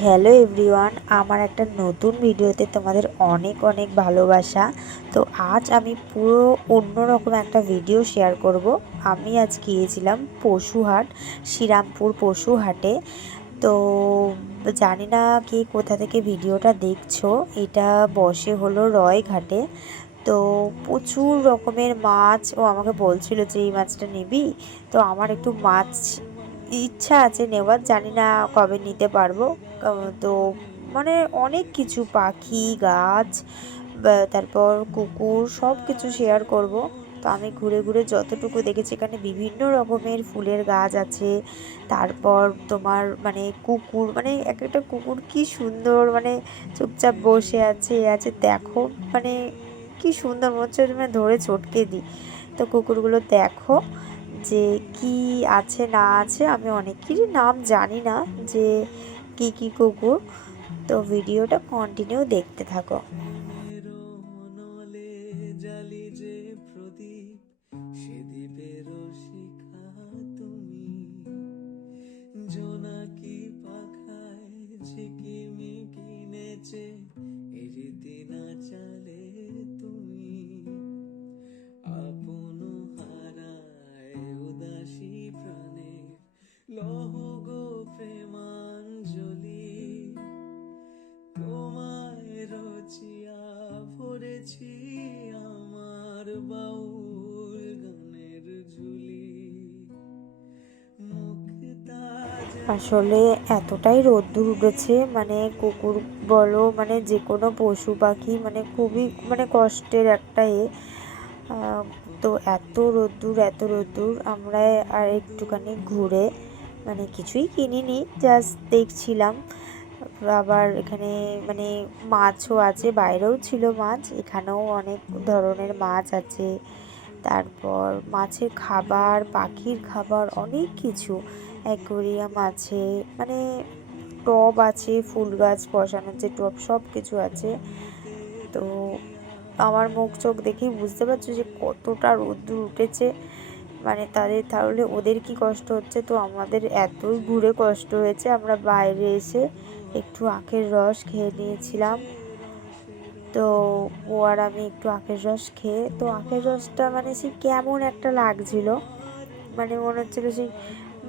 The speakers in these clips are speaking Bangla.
হ্যালো এভরিওয়ান আমার একটা নতুন ভিডিওতে তোমাদের অনেক অনেক ভালোবাসা। তো আজ আমি পুরো অন্যরকম একটা ভিডিও শেয়ার করব। আমি আজ গিয়েছিলাম পশুহাট, শ্রীরামপুর পশুহাটে। তো জানি না কে কোথা থেকে ভিডিওটা দেখছ, এটা বসে হলো রয় ঘাটে। তো প্রচুর রকমের মাছ, ও আমাকে বলছিল যে এই মাছটা নিবি? তো আমার একটু মাছ ইচ্ছা আছে নেওয়ার, জানি না কবে নিতে পারব। তো মানে অনেক কিছু, পাখি, গাছ তারপর কুকুর সব কিছু শেয়ার করব। তো আমি ঘুরে ঘুরে যতটুকু দেখেছি, এখানে বিভিন্ন রকমের ফুলের গাছ আছে। তারপর তোমার মানে কুকুর মানে এক একটা কুকুর কি সুন্দর মানে চুপচাপ বসে আছে আছে, দেখো মানে কি সুন্দর, মনে হচ্ছে ধরে চটকে দিই। তো কুকুরগুলো দেখো। যে কি আছে, না আছে, আমি অনেকেরই নাম জানি না যে কি কি কুকুর তো ভিডিওটা কন্টিনিউ দেখতে থাকো। জোনাকি পাখায় ঝিকিমিকি নেচে এরিতি না চালে লহ গো তোমায় রচিয়া ভরেছি আমার বাউল গানের ঝুলি। আসলে এতটাই রোদ্দুর উঠেছে মানে কুকুর বলো মানে যে কোনো পশু পাখি মানে খুবই মানে কষ্টের একটা এ। তো এত রোদ্দুর এত রোদ্দুর, আমরা আর একটুখানি ঘুরে মানে কিছুই কিনিনি জাস্ট দেখছিলাম। আবার এখানে মানে মাছও আছে, বাইরেও ছিল মাছ, এখানেও অনেক ধরনের মাছ আছে। তারপর মাছের খাবার, পাখির খাবার, অনেক কিছু। অ্যাকোরিয়াম আছে মানে টব আছে, ফুল গাছ বসানোর যে টব সব কিছু আছে। তো আমার মুখ চোখ দেখেই বুঝতে পারছ যে কতটা রোদ্দুর উঠেছে। মানে তাদের, তাহলে ওদের কি কষ্ট হচ্ছে? তো আমাদের এতই ঘুরে কষ্ট হয়েছে। আমরা বাইরে এসে একটু আখের রস খেয়ে নিয়েছিলাম। তো ও আর আমি একটু আখের রস খেয়ে, তো আখের রসটা মানে সে কেমন একটা লাগছিল। মানে মনে হচ্ছিল সেই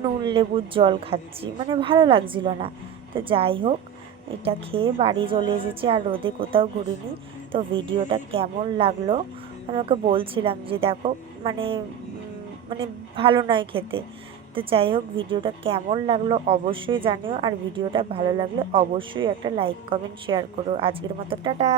নুন লেবুর জল খাচ্ছি। মানে ভালো লাগছিল না। তো যাই হোক, এটা খেয়ে বাড়ি চলে এসেছি আর রোদে কোথাও ঘুরিনি। তো ভিডিওটা কেমন লাগল? আমি ওকে বলছিলাম যে দেখো মানে মানে ভালো নয় খেতে। তো যাই হোক, ভিডিওটা কেমন লাগল অবশ্যই জানিও। আর ভিডিওটা ভালো লাগলে অবশ্যই একটা লাইক কমেন্ট শেয়ার করো। আজকের মতো টাটা।